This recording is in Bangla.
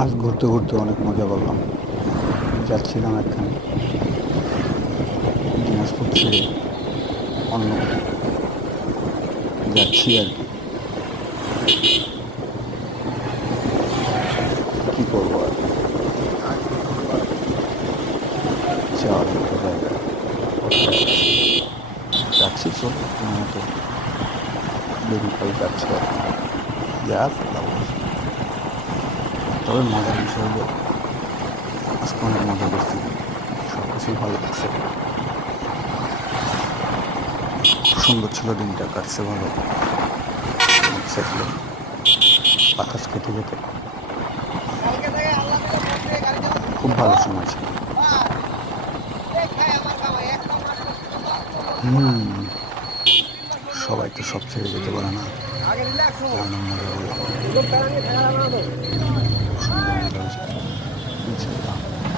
আজ ঘুরতে ঘুরতে অনেক মজা করলাম। যাচ্ছিলাম একখানে। দিনাজপুর ছেড়ে অন্য যাচ্ছি আর কি। কী করব আর? যাচ্ছি চল তো করে যাচ্ছে আর কি। যা। তবে মজার বিষয় হলো আজকে অনেক মজা করছি। সব কিছুই ভালো লাগছে। সুন্দর ছিল দিনটা কাটছে ভালো। ছিল বাতাস খেতে খেতে। খুব ভালো সময় ছিল হুম সবাই তো সব ছেড়ে যেতে পারে না। মজা হলো